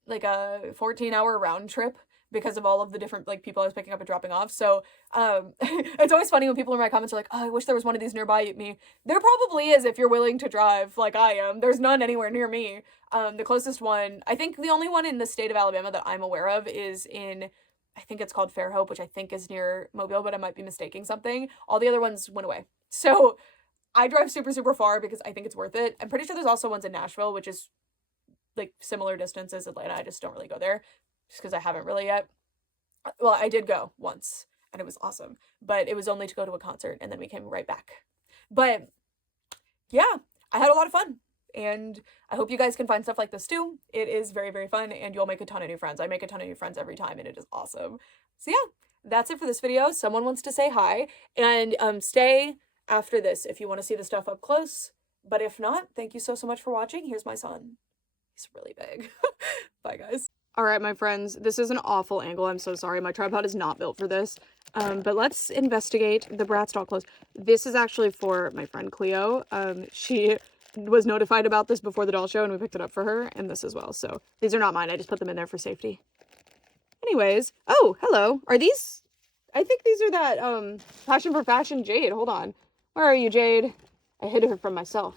a 14-hour round trip because of all of the different like people I was picking up and dropping off. So it's always funny when people in my comments are like, oh, I wish there was one of these nearby me. There probably is if you're willing to drive like I am. There's none anywhere near me. The closest one, I think the only one in the state of Alabama that I'm aware of is in, I think it's called Fairhope, which I think is near Mobile, but I might be mistaking something. All the other ones went away. So I drive super, super far because I think it's worth it. I'm pretty sure there's also ones in Nashville, which is like similar distance as Atlanta. I just don't really go there just because I haven't really yet. Well, I did go once and it was awesome, but it was only to go to a concert and then we came right back. But yeah, I had a lot of fun and I hope you guys can find stuff like this too. It is very, very fun and you'll make a ton of new friends. I make a ton of new friends every time and it is awesome. So yeah, that's it for this video. Someone wants to say hi and stay after this if you want to see the stuff up close. But if not, thank you so, so much for watching. Here's my son. He's really big. Bye, guys. All right, my friends, this is an awful angle. I'm so sorry. My tripod is not built for this. But let's investigate the Bratz doll clothes. This is actually for my friend Cleo. She was notified about this before the doll show and we picked it up for her and this as well. So these are not mine. I just put them in there for safety. Anyways, oh, hello. Are these, I think these are that Passion for Fashion Jade. Hold on. Where are you, Jade? I hid her from myself.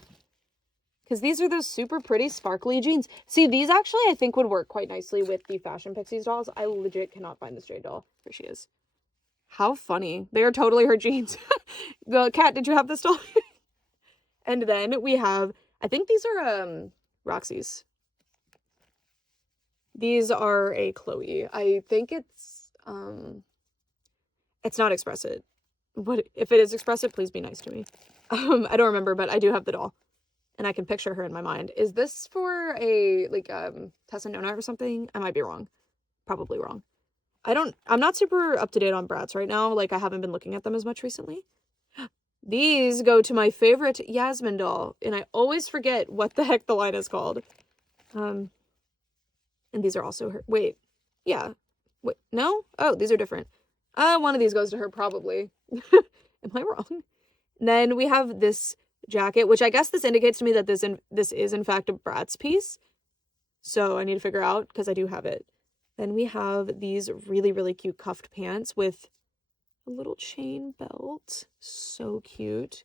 Because these are those super pretty sparkly jeans. See, these actually I think would work quite nicely with the Fashion Pixies dolls. I legit cannot find this Jade doll. There she is. How funny. They are totally her jeans. The cat, did you have this doll? And then we have, I think these are Roxy's. These are a Chloe. I think it's not Expressive. What if it is Expressive? Please be nice to me. I don't remember, but I do have the doll. And I can picture her in my mind. Is this for a, like, Tessa Nona or something? I might be wrong. Probably wrong. I'm not super up to date on Bratz right now. Like, I haven't been looking at them as much recently. These go to my favorite Yasmin doll. And I always forget what the heck the line is called. And these are also her. Wait. Yeah. Wait. No? Oh, these are different. One of these goes to her, probably. Am I wrong? And then we have this jacket, which I guess this indicates to me that this is in fact a Bratz piece. So I need to figure out because I do have it. Then we have these really, really cute cuffed pants with a little chain belt. So cute.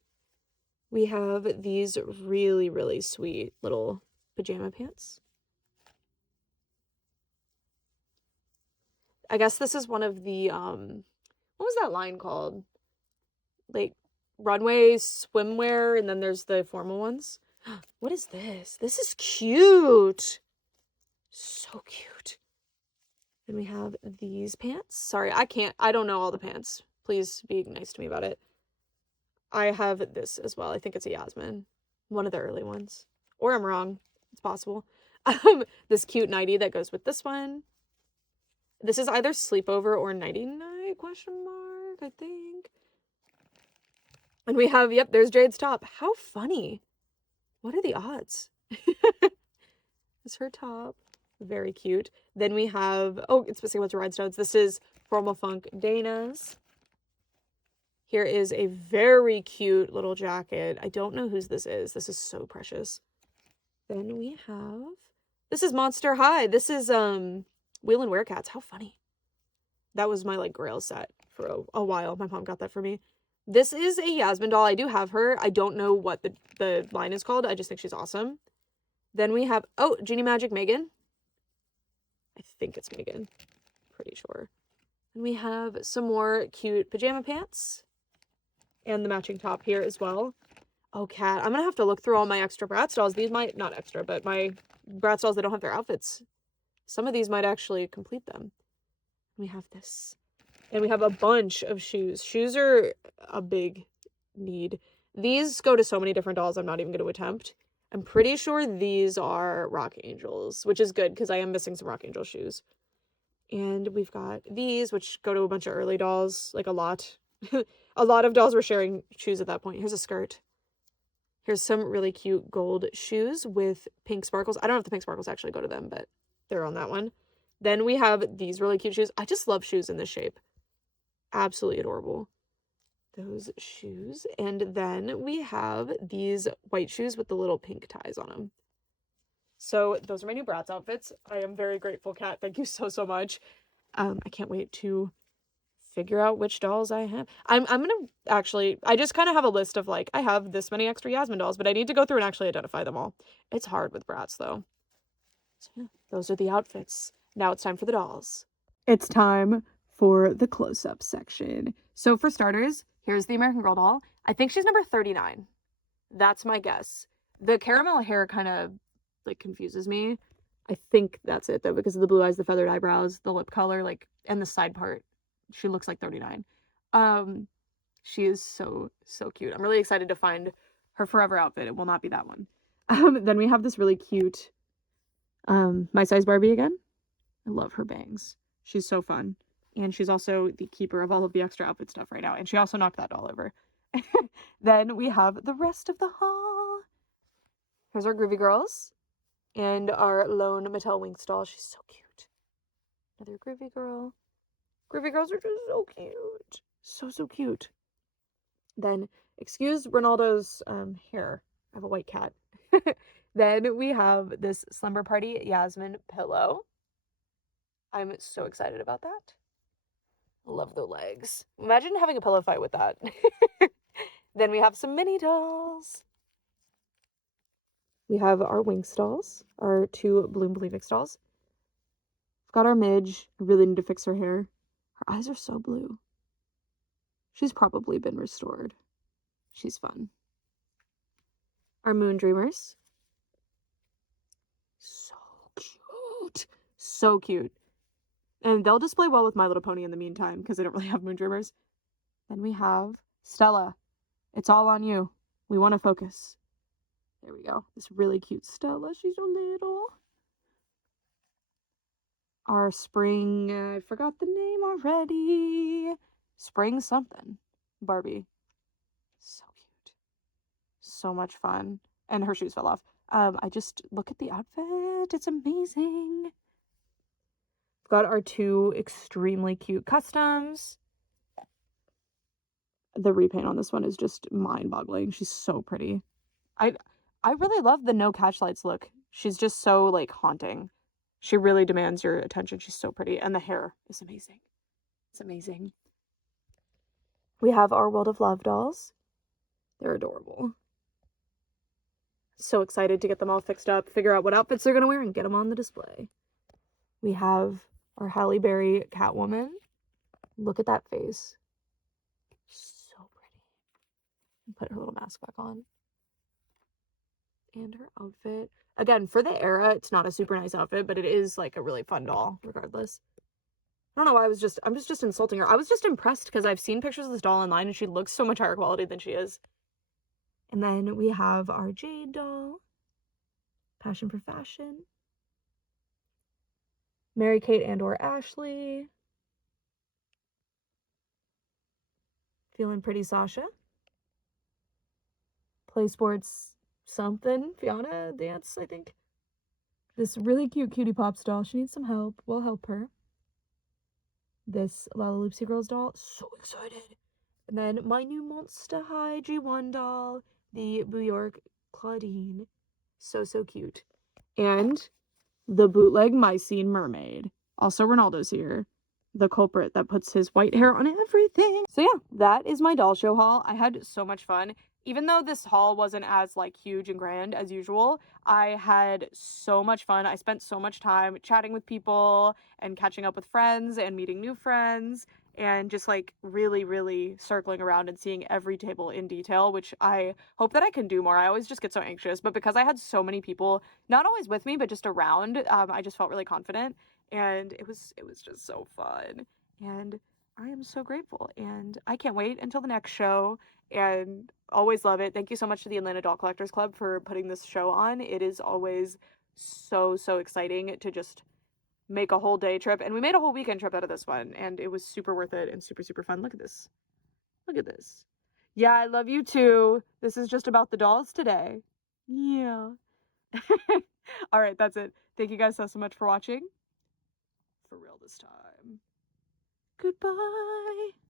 We have these really, really sweet little pajama pants. I guess this is one of the, what was that line called? Like, runway swimwear, and then there's the formal ones. What is this? This is cute. So cute. Then we have these pants. Sorry, I don't know all the pants. Please be nice to me about it. I have this as well. I think it's a Yasmin. One of the early ones. Or I'm wrong. It's possible. This cute nightie that goes with this one. This is either sleepover or nighty night, question mark, I think. And we have, yep, there's Jade's top. How funny. What are the odds? This is her top. Very cute. Then we have, oh, it's supposed to go to Rhinestones. This is Formal Funk Dana's. Here is a very cute little jacket. I don't know whose this is. This is so precious. Then we have, this is Monster High. This is Wheel and Werecats. How funny. That was my like grail set for a while. My mom got that for me. This is a Yasmin doll. I do have her. I don't know what the line is called. I just think she's awesome. Then we have, oh, Genie Magic Megan. I think it's Megan. Pretty sure. And we have some more cute pajama pants. And the matching top here as well. Oh, cat. I'm going to have to look through all my extra Bratz dolls. These might, not extra, but my Bratz dolls that don't have their outfits. Some of these might actually complete them. We have this. And we have a bunch of shoes. Shoes are a big need. These go to so many different dolls I'm not even going to attempt. I'm pretty sure these are Rock Angels, which is good because I am missing some Rock Angel shoes. And we've got these, which go to a bunch of early dolls, like a lot. A lot of dolls were sharing shoes at that point. Here's a skirt. Here's some really cute gold shoes with pink sparkles. I don't know if the pink sparkles actually go to them, but they're on that one. Then we have these really cute shoes. I just love shoes in this shape. Absolutely adorable. Those shoes. And then we have these white shoes with the little pink ties on them. So those are my new Bratz outfits. I am very grateful, Kat. Thank you so, so much. I can't wait to figure out which dolls I have. I'm gonna actually, I just kind of have a list of like, I have this many extra Yasmin dolls, but I need to go through and actually identify them all. It's hard with Bratz though. So yeah, those are the outfits. Now it's time for the dolls. It's time for the close-up section. So for starters, here's the American Girl doll. I think she's number 39. That's my guess. The caramel hair kind of like confuses me. I think that's it though, because of the blue eyes, the feathered eyebrows, the lip color, like, and the side part. She looks like 39. She is so, so cute. I'm really excited to find her forever outfit. It will not be that one. Then we have this really cute, My Size Barbie again. I love her bangs. She's so fun. And she's also the keeper of all of the extra outfit stuff right now. And she also knocked that doll over. Then we have the rest of the haul. Here's our Groovy Girls. And our lone Mattel Winx doll. She's so cute. Another Groovy Girl. Groovy Girls are just so cute. So, so cute. Then, excuse Ronaldo's hair. I have a white cat. Then we have this Slumber Party Yasmin pillow. I'm so excited about that. Love the legs. Imagine having a pillow fight with that. Then we have some mini dolls. We have our Winx dolls, our two Bloom Believix dolls. We've got our Midge. I really need to fix her hair. Her eyes are so blue. She's probably been restored. She's fun. Our Moon Dreamers. So cute. So cute. And they'll display well with My Little Pony in the meantime, because they don't really have Moon Dreamers. Then we have Stella. It's all on you. We want to focus. There we go. This really cute Stella. She's so little. Our Spring, I forgot the name already. Spring something. Barbie. So cute. So much fun. And her shoes fell off. I just look at the outfit. It's amazing. We've got our two extremely cute customs. The repaint on this one is just mind-boggling. She's so pretty. I really love the no catch lights look. She's just so like haunting. She really demands your attention. She's so pretty. And the hair is amazing. It's amazing. We have our World of Love dolls. They're adorable. So excited to get them all fixed up, figure out what outfits they're going to wear, and get them on the display. We have our Halle Berry Catwoman. Look at that face. So pretty. Put her little mask back on. And her outfit. Again, for the era, it's not a super nice outfit, but it is like a really fun doll, regardless. I don't know why I'm just insulting her. I was just impressed because I've seen pictures of this doll online and she looks so much higher quality than she is. And then we have our Jade doll. Passion for Fashion. Mary Kate and or Ashley. Feeling Pretty Sasha. Play Sports something. Fiona Dance, I think. This really cute Cutie Pops doll. She needs some help. We'll help her. This Lala Loopsy Girls doll. So excited. And then my new Monster High G1 doll. The Bjork Claudine. So, so cute. And the bootleg Mycene Mermaid. Also, Ronaldo's here. The culprit that puts his white hair on everything. So yeah, that is my doll show haul. I had so much fun. Even though this haul wasn't as like huge and grand as usual, I had so much fun. I spent so much time chatting with people and catching up with friends and meeting new friends and just like really, really circling around and seeing every table in detail, which I hope that I can do more. I always just get so anxious, but because I had so many people, not always with me, but just around, I just felt really confident. And it was just so fun. And I am so grateful. And I can't wait until the next show. And always love it. Thank you so much to the Atlanta Doll Collectors Club for putting this show on. It is always so, so exciting to just make a whole day trip. And we made a whole weekend trip out of this one. And it was super worth it and super, super fun. Look at this. Look at this. Yeah, I love you too. This is just about the dolls today. Yeah. All right, that's it. Thank you guys so much for watching. For real this time. Goodbye.